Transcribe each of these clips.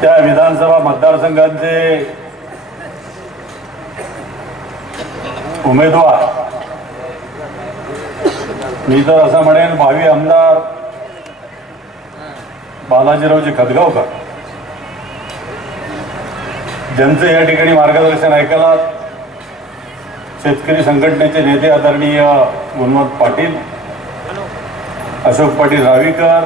त्या विधानसभा मतदारसंघांचे उमेदवार. मी तर असं म्हणेन भावी आमदार बालाजीरावजी खदगावकर. ज्यांचं या ठिकाणी मार्गदर्शन ऐकायला शेतकरी संघटनेचे नेते आदरणीय गुणवंत पाटील अशोक पाटील रावीकर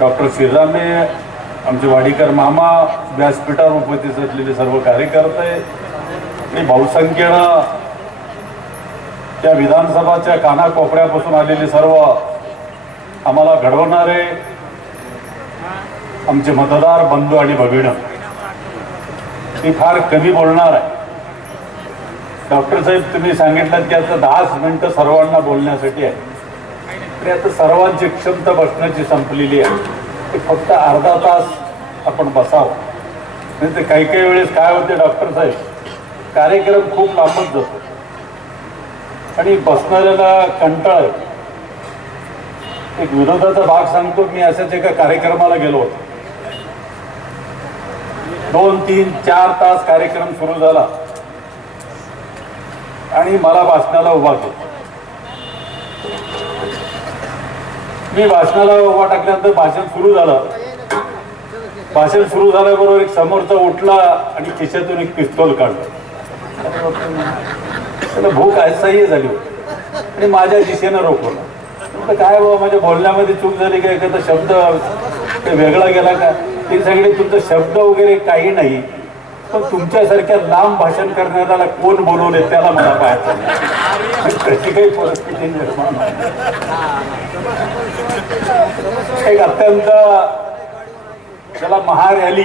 डॉक्टर श्रीरामे आमचे वाडीकर मामा व्यासपीठावर उपस्थित असलेले सर्व कार्यकर्ते आणि बहुसंख्येनं त्या विधानसभाच्या कानाकोपऱ्यापासून आलेले सर्व आम्हाला घडवणारे आमचे मतदार बंधू आणि भगिणं मी फार कमी बोलणार आहे. डॉक्टर साहेब तुम्ही सांगितलं की आता दहाच मिनटं सर्वांना बोलण्यासाठी आहे. आणि आता सर्वांची क्षमता बसण्याची संपलेली आहे. ते फक्त अर्धा तास आपण बसावं. नाही तर काही काही वेळेस काय होते डॉक्टर साहेब कार्यक्रम खूप लांबच जातो. आणि बसणाऱ्याला कंटाळ एक विरोधाचा भाग सांगतो मी अशाच एका कार्यक्रमाला गेलो होतो. दोन तीन चार तास कार्यक्रम सुरू झाला. आणि मला वाचण्याला उभा केला. मी भाषणाला उभा टाकल्यानंतर भाषण सुरू झालं. भाषण सुरू झाल्याबरोबर एक समोरचा उठला आणि खिशातून एक पिस्तोल काढलं. त्याला भूक असह्य झाली होती. आणि माझ्या दिशेनं रोखवलं म्हटलं काय बाबा माझ्या बोलण्यामध्ये चूक झाली का? एखादा शब्द ते वेगळा गेला का? ते सगळे तुमचा शब्द वगैरे काही नाही. पण तुमच्यासारख्या लांब भाषण करणाऱ्याला कोण बोलवले त्याला मला पाहायचं नाही. कशी काही परिस्थिती निर्माण एक अत्यंत त्याला महारॅली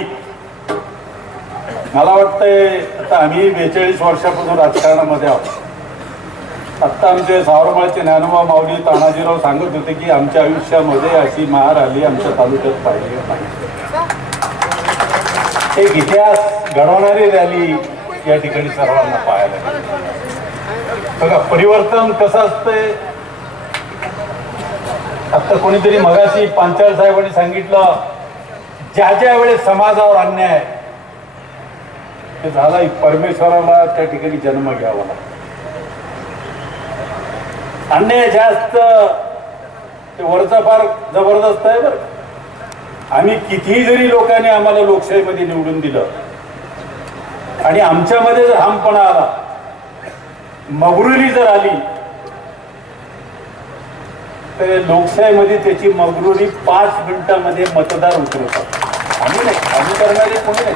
मला वाटतंय आता आम्ही बेचाळीस वर्षापासून राजकारणामध्ये आहोत. आत्ता आमचे सावरमाळचे ज्ञानोबा माऊली तानाजीराव सांगत होते की आमच्या आयुष्यामध्ये अशी महार आली आमच्या तालुक्यात पाहिली एक इतिहास घडवणारी रॅली या ठिकाणी सर्वांना पाहायला बघा परिवर्तन कसं असतंय? आता कोणीतरी मगाशी पांचाळ साहेबांनी सांगितलं ज्या ज्या वेळेस समाजावर अन्याय आहे, ते झाला परमेश्वराला त्या ठिकाणी जन्म घ्यावा लागतो. अन्याय जास्त ते वरचा फार जबरदस्त आहे बरं आम्ही कितीही जरी लोकांनी आम्हाला लोकशाहीमध्ये निवडून दिलं आणि आमच्यामध्ये जर हमपणा आला मगरुली जर आली तर लोकशाहीमध्ये त्याची मगरुली पाच मिनिटांमध्ये मतदार उतरवतात. आम्ही नाही. आम्ही करणारे कोणी नाही.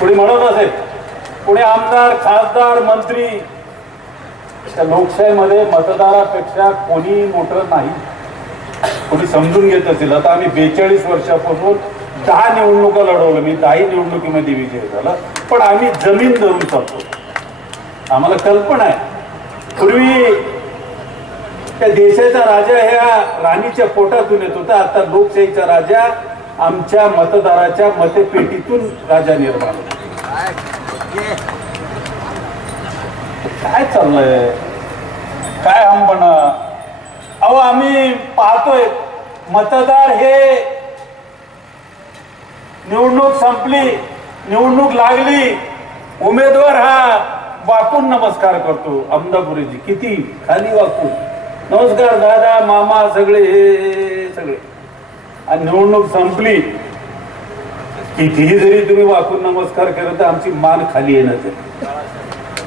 कोणी म्हणत असेल कोणी आमदार खासदार मंत्री त्या लोकशाहीमध्ये मतदारापेक्षा कोणी मोठं नाही. कोणी समजून घेत असेल आता आम्ही बेचाळीस वर्षापासून दहा निवडणुका लढवलं मी दहाही निवडणुकीमध्ये विजय झाला. पण आम्ही जमीन धरून चालतो. आम्हाला कल्पना आहे. पूर्वी त्या देशाचा राजा ह्या राणीच्या पोटातून येत होता. आता लोकशाहीचा राजा आमच्या मतदाराच्या मतपेटीतून राजा निर्माण काय चाललंय? काय हंबणा? अहो आम्ही पाहतोय मतदार हे निवडणूक संपली निवडणूक लागली उमेदवार हा वाकून नमस्कार करतो अमदापुरीजी किती खाली वाकून. नमस्कार दादा मामा सगळे हे सगळे. आणि निवडणूक संपली. कितीही जरी तुम्ही वाकून नमस्कार केला तर आमची मान खाली येणार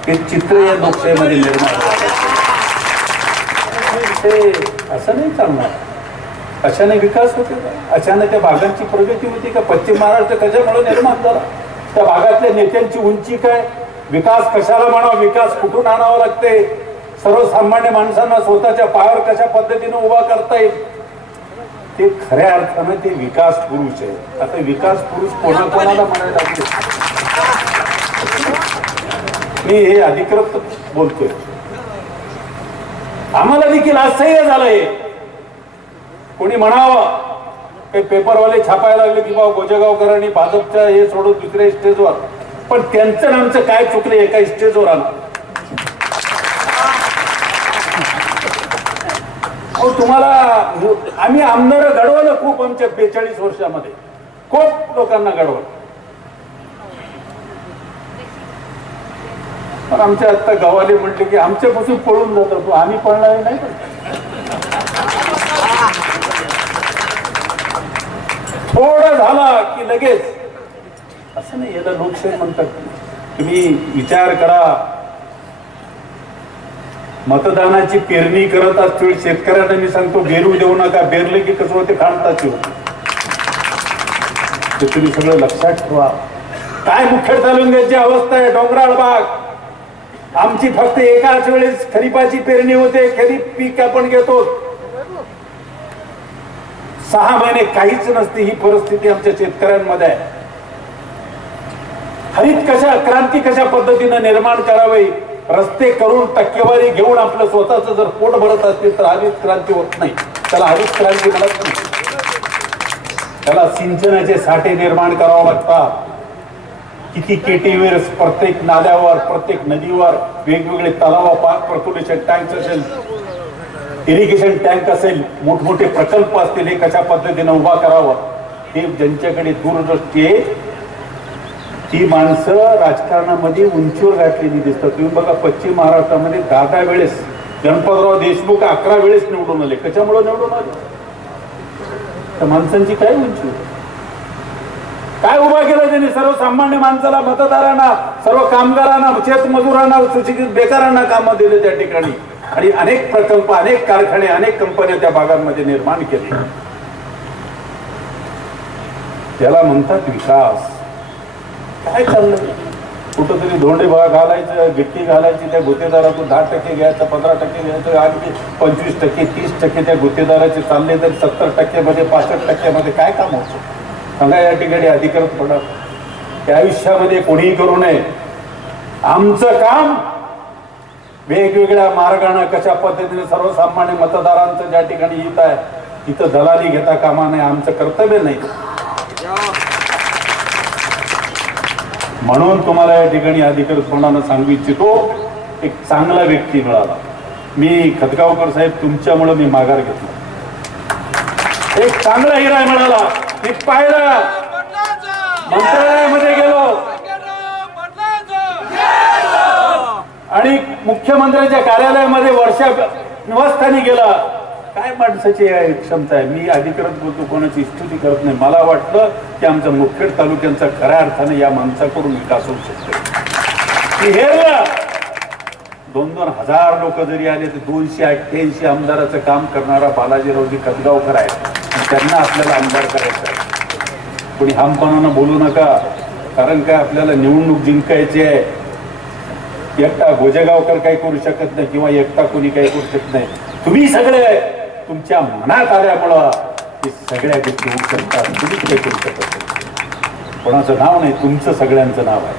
हे चित्र या लोकशाहीमध्ये निर्माण ते असं नाही चालणार. अशाने विकास होते का? अचानक त्या भागांची प्रगती होती का? पश्चिम महाराष्ट्र कशामुळे निर्माण झाला? त्या भागातल्या नेत्यांची उंची काय? विकास कशाला म्हणावा? विकास कुठून आणावा लागते? सर्वसामान्य माणसांना स्वतःच्या पायावर कशा पद्धतीने उभा करता येईल? ते खऱ्या अर्थानं ते विकास पुरुष आहे आता विकास पुरुष कोणाकोणाला म्हणायला लागले? मी हे अधिकृत बोलतोय. आम्हाला देखील असह्य झालंय. कोणी म्हणावं काही पेपरवाले छापायला लागले की बाबा गोजेगावकरांनी भाजपच्या हे सोडून दुसऱ्या स्टेजवर. पण त्यांचं आमचं काय चुकलं एका स्टेजवर आलं? अहो, तुम्हाला आम्ही आमदार घडवलं खूप आमच्या बेचाळीस वर्षामध्ये. खूप लोकांना घडवलं. पण आमच्या आत्ता गावाले म्हटले की आमच्यापासून पळून जातो. तो आम्ही पळणार नाही पण थोडं झाला की लगेच. असं नाही याला लोकशाही म्हणतात. तुम्ही विचार करा. मतदानाची पेरणी करत असतील शेतकऱ्यांना मी सांगतो बेरू देऊ नका. बेरले की कसं होते? खाणताच ते. तुम्ही सगळं लक्षात ठेवा. काय मुख्य तालुक्याची अवस्था आहे? डोंगराळ भाग आमची फक्त एकाच वेळेस खरीपाची पेरणी होते. खरीप पीक आपण घेतो. सहा महिने काहीच नसते ही परिस्थिती आमच्या शेतकऱ्यांमध्ये आहे. हरित कशा क्रांती कशा पद्धतीनं निर्माण करावी? रस्ते करून टक्केवारी घेऊन आपलं स्वतःच जर पोट भरत असतील तर हरित क्रांती होत नाही. त्याला हरित क्रांती म्हणत नाही. त्याला सिंचनाचे साठे निर्माण करावं लागतात. किती केटीवर प्रत्येक नाल्यावर प्रत्येक नदीवर वेगवेगळे तलाव प्रकुलेशन टँक असेल इरिगेशन टँक असेल मोठमोठे प्रकल्प असतील हे कशा पद्धतीनं उभा करावं हे ज्यांच्याकडे दूरदृष्टी आहे ती माणसं राजकारणामध्ये उंचीवर घातलेली दिसतात. तुम्ही बघा पश्चिम महाराष्ट्रामध्ये दहा दहा वेळेस गणपतराव देशमुख अकरा वेळेस निवडून आले. कशामुळे निवडून आले? तर माणसांची काय उंची होती? काय उभा केलं त्यांनी? सर्वसामान्य माणसाला मतदारांना सर्व कामगारांना शेतमजुरांना सुशिक्षित बेकारांना कामं दिले त्या ठिकाणी. आणि अनेक प्रकल्प अनेक कारखाने अनेक कंपन्या त्या भागांमध्ये निर्माण केले. त्याला म्हणतात विकास. काय चाललंय? कुठंतरी धोंडे घालायचं गिट्टी घालायची त्या गुत्तेदारातून दहा टक्के घ्यायचं पंधरा टक्के घ्यायचं आणखी पंचवीस टक्के तीस टक्के त्या गुत्तेदाराचे चालले तर सत्तर टक्क्यामध्ये पासष्ट टक्क्यामध्ये काय काम होतं? सांगा या ठिकाणी अधिकृत पडा. त्या आयुष्यामध्ये कोणीही करू नये. आमचं काम वेगवेगळ्या मार्गाने कशा पद्धतीने सर्वसामान्य मतदारांचं ज्या ठिकाणी हित आहे तिथं दलाली घेता कामा नये आमचं कर्तव्य नाही. म्हणून तुम्हाला या ठिकाणी अधिकृतपणानं सांगू इच्छितो? एक चांगला व्यक्ती मिळाला. मी खतगावकर साहेब तुमच्यामुळे मी माघार घेतला. एक चांगला हिरा मिळाला. मी पाहिलं मंत्रालयामध्ये गेलो. आणि मुख्यमंत्र्यांच्या कार्यालयामध्ये वर्षा निवासस्थानी गेला. काय माणसाची आहे क्षमता आहे? मी अधिकृत बोलतो कोणाची स्तुती करत नाही. मला वाटलं की आमच्या मुखेड तालुक्यांचा खऱ्या अर्थाने या माणसाकडून विकास होऊ शकतो. हेरला दोन दोन हजार लोक जरी आले तर दोनशे अठ्ठ्याऐंशी आमदाराचं काम करणारा बालाजीरावजी कदगावकर आहे त्यांना आपल्याला आमदार करायचं आहे. कोणी हमपणानं बोलू नका. कारण काय आपल्याला निवडणूक जिंकायची आहे. एकटा गोजेगावकर काही करू शकत नाही किंवा एकटा कोणी काही करू शकत नाही. तुम्ही सगळे तुमच्या मनात आल्यामुळं हे सगळ्या गोष्टी होऊ शकतात. तुम्ही काही करू शकत नाही. कोणाचं नाव नाही तुमचं सगळ्यांचं नाव आहे.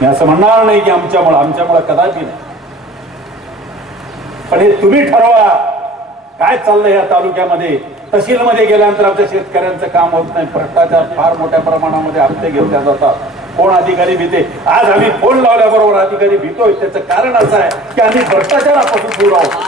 मी असं म्हणणार नाही की आमच्यामुळं आमच्यामुळं कदापि नाही. पण हे तुम्ही ठरवा. काय चाललंय या तालुक्यामध्ये? तहसीलमध्ये गेल्यानंतर आमच्या शेतकऱ्यांचं काम होत नाही. भ्रष्टाचार फार मोठ्या प्रमाणामध्ये हप्ते घेतल्या जातात. कोण अधिकारी भीते? आज आम्ही फोन लावल्याबरोबर अधिकारी भीतोय. त्याचं कारण असं आहे की आम्ही भ्रष्टाचारापासून दूर आहोत.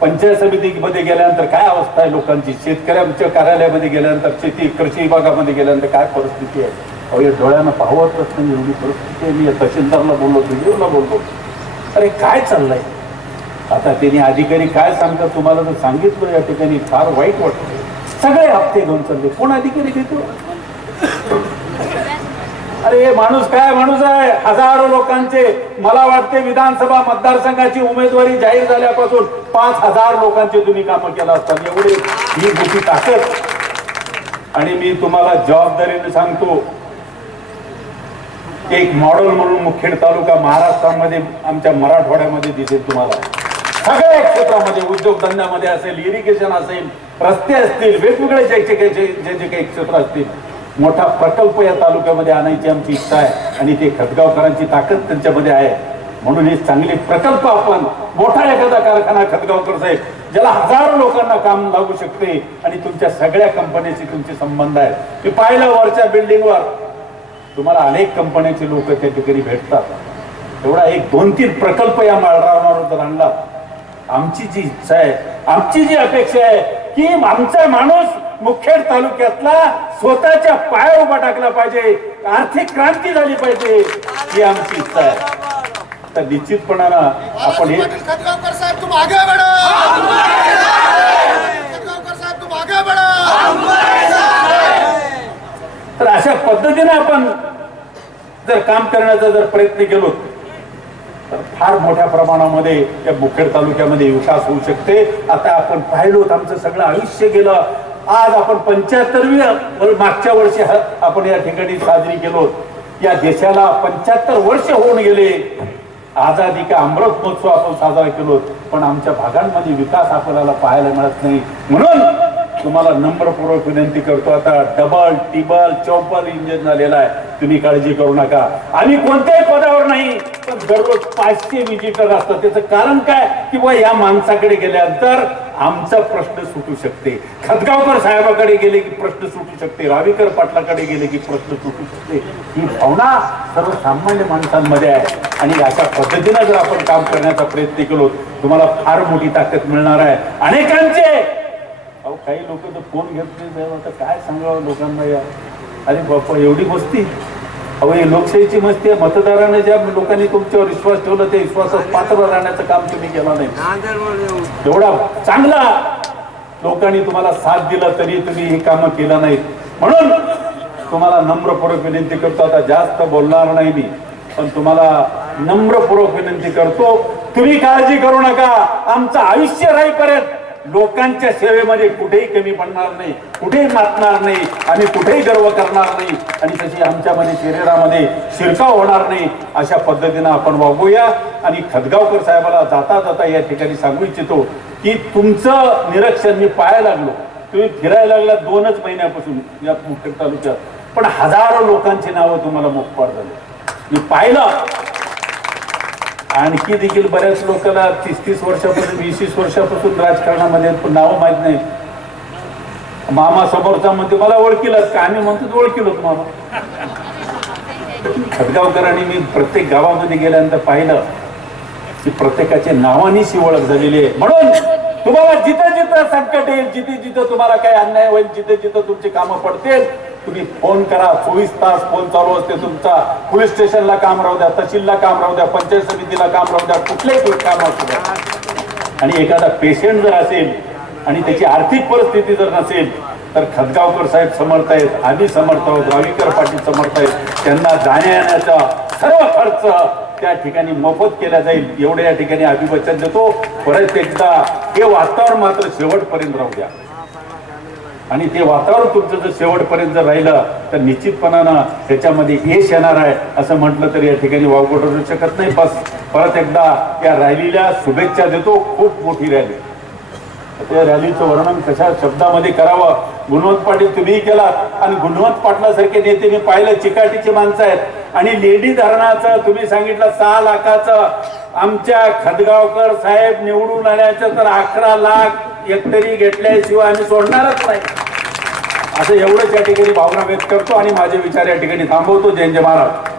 पंचायत समितीमध्ये गेल्यानंतर काय अवस्था आहे लोकांची? शेतकऱ्यांच्या कार्यालयामध्ये गेल्यानंतर शेती कृषी विभागामध्ये गेल्यानंतर काय परिस्थिती आहे? अहो या डोळ्यानं पाहतच नाही एवढी परिस्थिती आहे. मी तहसीलदारला बोललो व्हिडिओला बोललो. अरे काय चाललंय? आता त्यांनी अधिकारी काय सांगतात तुम्हाला जर सांगितलं या ठिकाणी फार वाईट वाटत. सगळे हप्ते घेऊन चालले. कोण अधिकारी घेतो अरे हे माणूस काय माणूस आहे? हजारो लोकांचे मला वाटते विधानसभा मतदारसंघाची उमेदवारी जाहीर झाल्यापासून पाच हजार लोकांचे तुम्ही कामं केला असतात. एवढे ही मोठी ताकद. आणि मी तुम्हाला जबाबदारीने सांगतो एक मॉडेल म्हणून मुखेड तालुका महाराष्ट्रामध्ये आमच्या मराठवाड्यामध्ये दिसेल तुम्हाला. सगळ्या क्षेत्रामध्ये उद्योगधंद्यामध्ये असेल इरिगेशन असेल रस्ते असतील वेगवेगळे जे जे काही जे जे जे काही क्षेत्र असतील मोठा प्रकल्प या तालुक्यामध्ये आणायची आमची इच्छा आहे आणि ते खतगावकरांची ताकद त्यांच्यामध्ये आहे. म्हणून हे चांगले प्रकल्प आपण मोठा एखादा कारखाना खतगावकर साहेब ज्याला हजारो लोकांना काम लागू शकते आणि तुमच्या सगळ्या कंपन्यांशी तुमचे संबंध आहेत. मी पाहिलं वरच्या बिल्डिंगवर. तुम्हाला अनेक कंपन्यांचे लोक त्या ठिकाणी भेटतात. एवढा एक दोन तीन प्रकल्प या माळरावणावर जर आणला आमची जी इच्छा आहे आमची जी अपेक्षा आहे की आमचा माणूस मुखेड तालुक्यातला स्वतःच्या पाया उभा टाकला पाहिजे आर्थिक क्रांती झाली पाहिजे ही आमची इच्छा आहे. तर निश्चितपणानं आपण हे तर अशा पद्धतीने आपण जर काम करण्याचा जर प्रयत्न केलो फार मोठ्या प्रमाणामध्ये या मुखेड तालुक्यामध्ये विकास होऊ शकते. आता आपण पाहिलो आमचं सगळं आयुष्य गेलं. आज आपण पंच्याहत्तरवी मागच्या वर्षी आपण या ठिकाणी साजरी केलो. या देशाला पंच्याहत्तर वर्ष होऊन गेले. आझादी का अमृत महोत्सव आपण साजरा केलो. पण आमच्या भागांमध्ये विकास आपल्याला पाहायला मिळत नाही. म्हणून तुम्हाला नम्रपूर्वक विनंती करतो. आता डबल टिबल चौपल इंजिन झालेला आहे. तुम्ही काळजी करू नका. आम्ही कोणत्याही पदावर नाही पण दररोज पाचशे विजिटर असतात. त्याचं कारण काय? की बा या माणसाकडे गेल्यानंतर आमचा प्रश्न सुटू शकते. खतगावकर साहेबाकडे गेले की प्रश्न सुटू शकते. रावीकर पाटलाकडे गेले की प्रश्न सुटू शकते. ही भावना सर्वसामान्य माणसांमध्ये आहे. आणि अशा पद्धतीनं जर आपण काम करण्याचा प्रयत्न केलो तुम्हाला फार मोठी ताकद मिळणार आहे. अनेकांचे! अहो काही लोक तर फोन घेत नाही साहेब, आता काय सांगावं लोकांना या? अरे बाप्पा एवढी मस्ती? अहो हे लोकशाहीची मस्ती आहे. मतदाराने ज्या लोकांनी तुमच्यावर विश्वास ठेवला ते विश्वासात पात्र राहण्याचं काम तुम्ही केलं नाही. एवढा चांगला लोकांनी तुम्हाला साथ दिला तरी तुम्ही ही कामं केलं नाहीत. म्हणून तुम्हाला नम्रपूर्वक विनंती करतो. आता जास्त बोलणार नाही मी पण तुम्हाला नम्रपूर्वक विनंती करतो. तुम्ही काळजी करू नका. आमचं आयुष्य राहीपर्यंत लोकांच्या सेवेमध्ये कुठेही कमी पडणार नाही. कुठेही नाचणार नाही आम्ही कुठेही गर्व करणार नाही आणि त्याची आमच्यामध्ये शरीरामध्ये शिरकाव होणार नाही अशा पद्धतीनं आपण वागूया. आणि खदगावकर साहेबाला जाता जाता या ठिकाणी सांगू इच्छितो की तुमचं निरीक्षण मी पाहायला लागलो. तुम्ही फिरायला लागला दोनच महिन्यापासून या मुखेड तालुक्यात. पण हजारो लोकांची नावं तुम्हाला मुखपार झाली. मी पाहिलं. आणखी देखील बऱ्याच लोकांना तीस तीस वर्षापासून वीस वीस वर्षापासून राजकारणामध्ये नावं माहीत नाही मामा समोरचा म्हणते मला ओळखीलच का? आम्ही म्हणतो ओळखीलोच मामा. खतगावकरांनी मी प्रत्येक गावामध्ये गेल्यानंतर पाहिलं की प्रत्येकाच्या नावानीच ओळख झालेली आहे. म्हणून तुम्हाला जिथं जिथं संकट येईल जिथे जिथं तुम्हाला काही अन्याय होईल जिथे जिथं तुमची कामं पडतील तुम्ही फोन करा. चोवीस तास फोन चालू असते तुमचा. पोलीस स्टेशनला काम राहू द्या तहसीलला काम राहू द्या पंचायत समितीला काम राहू द्या कुठल्याही काम असू द्या आणि एखादा पेशंट जर असेल आणि त्याची आर्थिक परिस्थिती जर नसेल तर खतगावकर साहेब समर्थ आहेत आम्ही समर्थ आहोत रावीकर पाटील समर्थ आहेत त्यांना जाण्या येण्याचा सर्व खर्च त्या ठिकाणी मोफत केला जाईल एवढे या ठिकाणी अभिवचन देतो. परत एकदा हे वातावरण मात्र शेवटपर्यंत राहू द्या. आणि ते वातावरण तुमचं जर शेवटपर्यंत जर राहिलं तर निश्चितपणानं त्याच्यामध्ये यश येणार आहे असं म्हटलं तर या ठिकाणी वावगोट शकत नाही. बस परत एकदा या रॅलीला शुभेच्छा देतो. खूप मोठी रॅली. त्या रॅलीचं वर्णन कशा शब्दामध्ये करावं? गुणवंत पाटील तुम्ही केलात. आणि गुणवंत पाटलासारखे नेते मी पाहिलं चिकाटीची माणसं आहेत. आणि लेडी धरणाचं तुम्ही सांगितलं सहा लाखाचं. आमच्या खदगावकर साहेब निवडून आल्याचं तर अकरा लाख एकतरी घेतल्याशिवाय आम्ही सोडणारच नाही. असं एवढंच या ठिकाणी भावना व्यक्त करतो आणि माझे विचार या ठिकाणी थांबवतो. जय महाराज